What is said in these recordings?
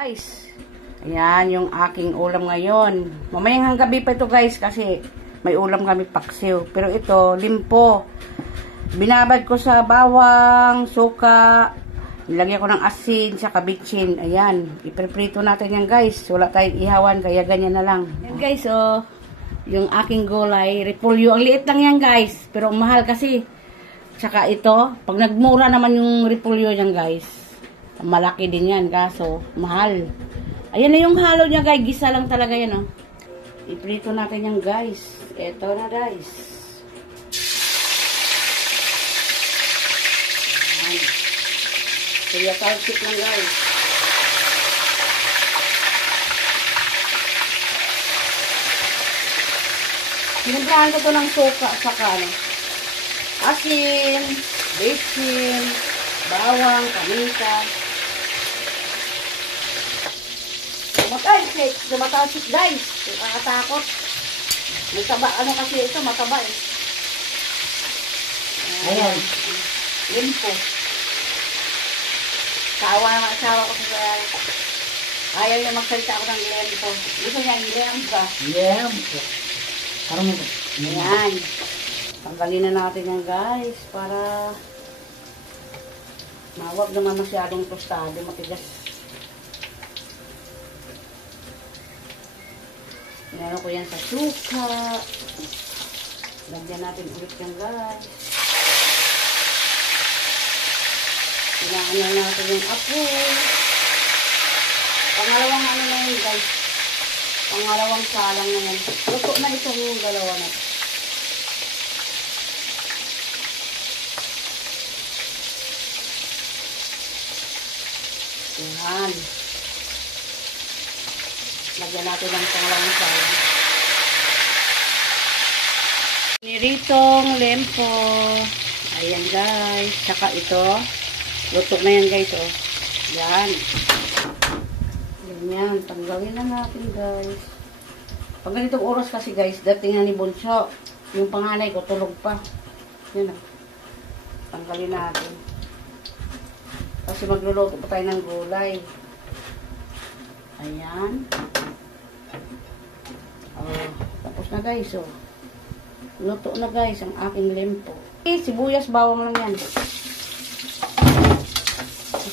Guys, ayan yung aking ulam ngayon. Mamayang hanggabi pa ito guys kasi may ulam kami paksiw. Pero ito, limpo. Binabad ko sa bawang, suka, nilagyan ko ng asin, sa bitchin. Ayan, ipreprito natin yan guys. Wala tayong ihawan, kaya ganyan na lang. Ayan guys, oh, yung aking gulay, repolyo. Ang liit lang yan guys, pero mahal kasi. Tsaka ito, pag nagmura naman yung repolyo yan guys. Malaki din yan, kaso mahal. Ayan na yung halo niya guys, gisa lang talaga yan oh. Iprito natin yan guys. Ito na guys. Ayan. Kaya talsik lang guys. Sinumprahan ko to ng suka saka ano, asin, bitchin, bawang, paminta. Tumatalsik guys. Nakakatakot. May taba, ano kasi ito, mataba eh. Ayan. Limpo. Asawa ko sa ayaw niya magsalita ako ng limpo. Gusto niya limpo. Limpo. Parang ito. Ayan. Tanggalin na natin yan guys para mawag naman masyadong tostado, matigas. Meron ko yan sa suka. Lagyan natin ulit yan guys. Kailangan na natin yung apoy. Pangalawang ano na yun guys. Pangalawang salang na yan. Luto na ito yung dalawa na ito. Yan. Lagyan natin ng pangalawang salang. Niritong lempo. Ayan guys. Saka ito. Luto na yan guys oh. Yan. Yan. Tanggalin na natin guys. Pag ganitong oras kasi guys, dating na ni Bunso. Yung panganay ko tulog pa. Yan oh. Tanggalin natin. Kasi magluluto pa tayo ng gulay. Ayan. Oh, tapos na guys, oh. Luto na guys ang aking lempo. Sibuyas, bawang lang yan.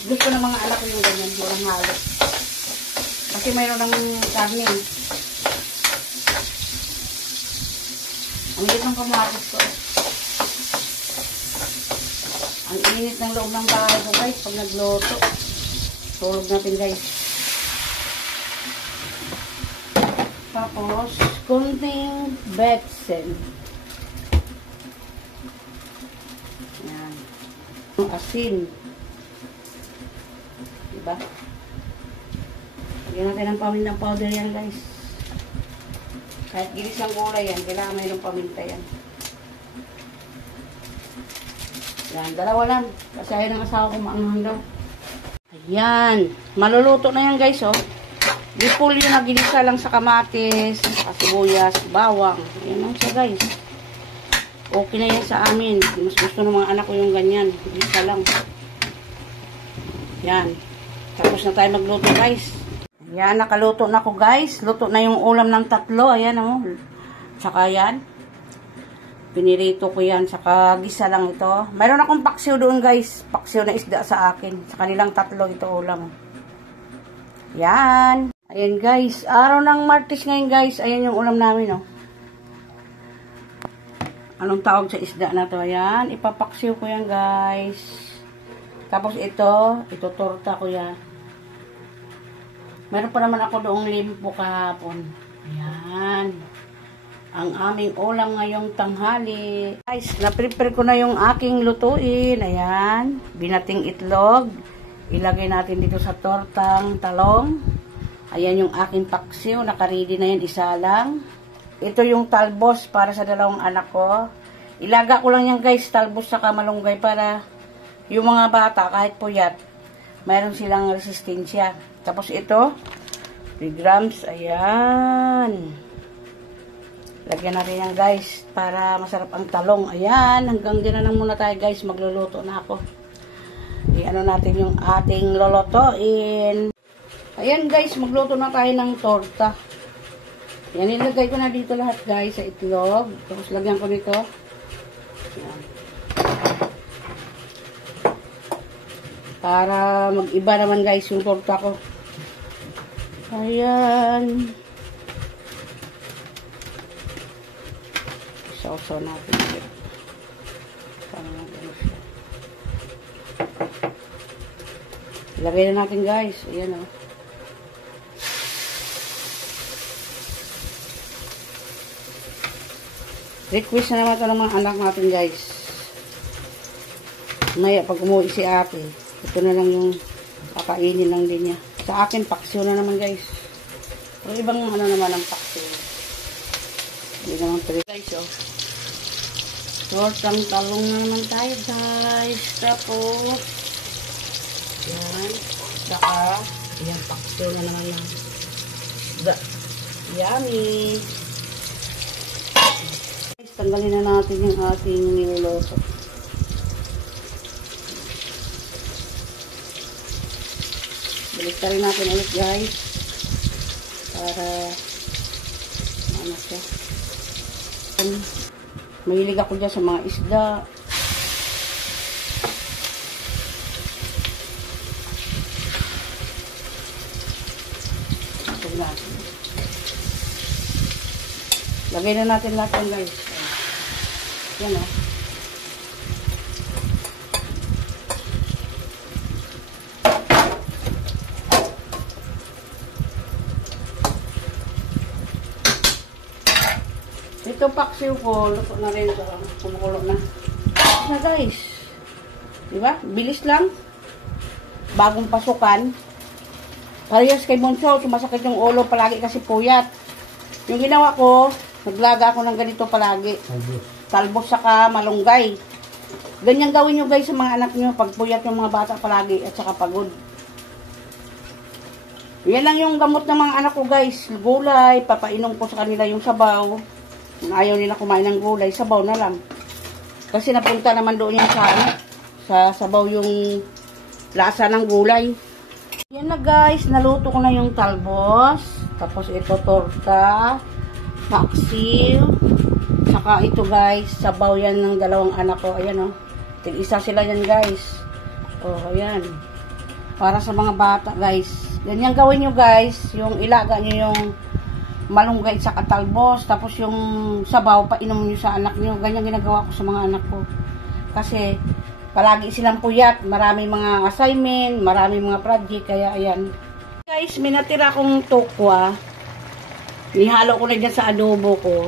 Gusto ng mga anak ko yung ganyan, walang halo. Kasi mayroon ng karne. Ang liit ng kamatis ko. Ang init ng loob ng bahay ko guys pag nagluto. Tulog natin guys. Tapos, kunting betsen. Yan. Asin. Diba? Lagyan natin ng paminta powder yan guys. Kahit gilis ng gulay yan, kailangan mayroong paminta yan. Yan, dalawa lang. Kasi ayaw ng asawa ko maanghang daw. Ayan. Maluluto na yan guys oh. Repolyo na ginisa lang sa kamatis, sibuyas, bawang. Ayan lang siya guys. Okay na yan sa amin. Mas gusto ng mga anak ko yung ganyan. Ginisa lang. Yan. Tapos na tayo magluto guys. Ayan, nakaluto na ko guys. Luto na yung ulam ng tatlo. Ayan oh. Tsaka yan. Pinirito ko yan. Tsaka gisa lang ito. Mayroon akong paksiw doon guys. Paksiw na isda sa akin. Sa kanilang tatlo ito ulam. Yan. Ayan guys, araw ng Martes ngayon guys. Ayan yung ulam namin oh. Anong tawag sa isda na to? Ayan, ipapaksiw ko yan guys. Tapos ito torta ko yan. Meron pa naman ako doong limpo kahapon. Ayan. Ang aming ulam ngayong tanghali. Guys, na-prepare ko na yung aking lutuin. Ayan, binating itlog. Ilagay natin dito sa tortang talong. Ayan yung aking paksiw. Nakaready na yan, isa lang. Ito yung talbos para sa dalawang anak ko. Ilaga ko lang yan guys, talbos sa malunggay para yung mga bata kahit puyat, mayroon silang resistensya. Tapos ito, 3 grams. Ayan. Lagyan natin yan guys para masarap ang talong. Ayan, hanggang dyan na lang muna tayo guys. Magluluto na ako. I-ano natin yung ating lolotoin. Ayan guys, magluto na tayo ng torta. Yan, nilagay ko na dito lahat guys sa itlog. Tapos lagyan ko dito. Yan. Para mag-iba naman guys yung torta ko. Ayan. Sausaw natin ito. Ilagay na natin guys. Ayan o. Request na naman ito ng mga anak natin guys. Maya pag umuwi si ate, ito na lang yung kakainin lang din niya. Sa akin, paksiw na naman guys. Pero ibang ano naman ang paksiw. Hindi naman pwede guys oh. Tortang talong na naman tayo guys. Tapos, yan. Saka, yan, paksiw na naman yan. Yummy! Guys, tanggalin na natin yung ating niluluto. Balik rin natin ulit guys. Para, ano siya. Mahilig ako dyan sa mga isda. Ito na. Lagay na natin lahat yan guys. Yan o. Ito paksiw ko, luto na rin ito. Kumukulo na. Na guys. Diba? Bilis lang. Bagong pasukan. Parehas kay Bonso, sumasakit yung ulo palagi kasi puyat. Yung ginawa ko, naglaga ako ng ganito palagi. Talbos saka malunggay. Ganyan gawin nyo guys sa mga anak nyo pag puyat yung mga bata palagi at saka pagod. Yan lang yung gamot ng mga anak ko guys. Gulay, papainom ko sa kanila yung sabaw. Kung ayaw nila kumain ng gulay, sabaw na lang. Kasi napunta naman doon yung sa sabaw yung lasa ng gulay. Yan na guys, naluto ko na yung talbos. Tapos ito torta, paksiw. Saka ito guys, sabaw yan ng dalawang anak ko. Ayan o. Tig-isa sila yan guys. Oh, ayan. Para sa mga bata guys. Ganyan gawin nyo guys. Yung ilaga nyo yung malunggay sa katalbos, tapos yung sabaw, painom nyo sa anak nyo. Ganyan ginagawa ko sa mga anak ko. Kasi, palagi silang puyat. Maraming mga assignment, maraming mga project, kaya ayan. Guys, may natira kong tokwa. Nihalo ko na dyan sa adobo ko.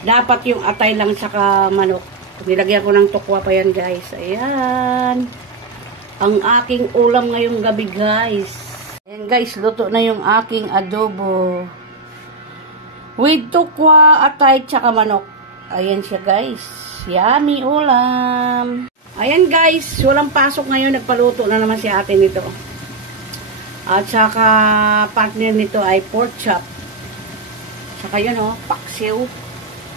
Dapat yung atay lang saka manok. Nilagyan ko ng tokwa pa yan guys. Ayan. Ang aking ulam ngayong gabi guys. Ayan guys, luto na yung aking adobo. With tukwa, atay, tsaka manok. Ayan siya guys. Yummy ulam. Ayan guys, walang pasok ngayon. Nagpaluto na naman si ate nito. At saka partner nito ay pork chop. Saka yun o, paksiw.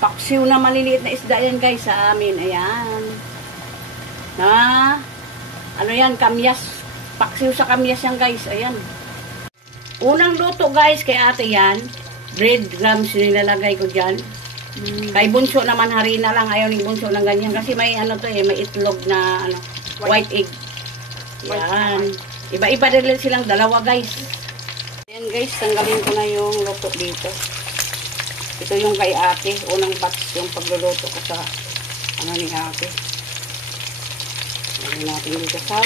Paksiw na maliliit na isda yan guys sa amin. Ayan. Na, ano yan, kamyas. Paksiw sa kamyas yan guys. Ayan. Unang luto guys kay ate yan. Breadcrumbs nilalagay ko dyan. Kay Bunso naman harina lang. Ayaw ni Bunso ng ganyan. Kasi may ano to eh, may itlog na ano, white egg. Yan. Iba-iba din silang dalawa guys. Ayan guys, tanggalin ko na yung luto dito. Ito yung kay ate. Unang batch yung pagluluto ko sa ano ni ate. Lagyan natin dito sa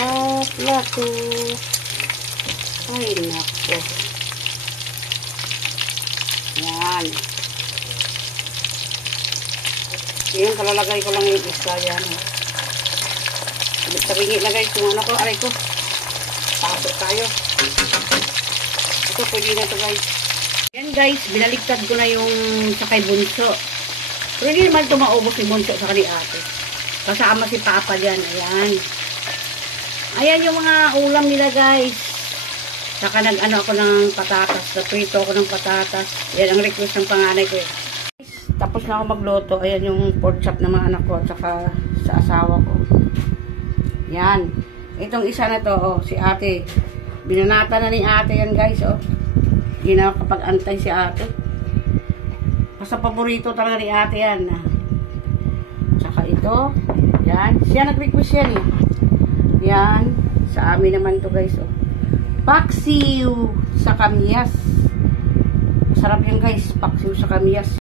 plato. Ay, nako. Yan. Yan, kalalagay ko lang yung isa. Yan. Sabingit na guys. Kung ano ko, aray ko. Pasok tayo. Ito, pwede na to guys. Yan guys, binaliktad ko na yung sakay Bunso. Pero hindi naman ito maubos ni Bunso sa kani ate. Kasama si Papa dyan. Ayan. Ayan yung mga ulam nila guys. Saka nag-ano ako ng patatas. Naprito ako ng patatas. Yan ang request ng panganay ko. Tapos na ako magluto. Ayan yung pork chop ng mga anak ko. Saka sa asawa ko. Yan. Itong isa na to, oh, si ate. Binanata na ni ate yan guys, oh. Hindi na kapag-antay si ate. Basta paborito talaga ni ate yan. Tsaka ito, yan. Siya nag-request yan eh. Yan. Sa amin naman to guys, oh. Paksiw sa kamyas. Masarap yan guys, paksiw sa kamyas.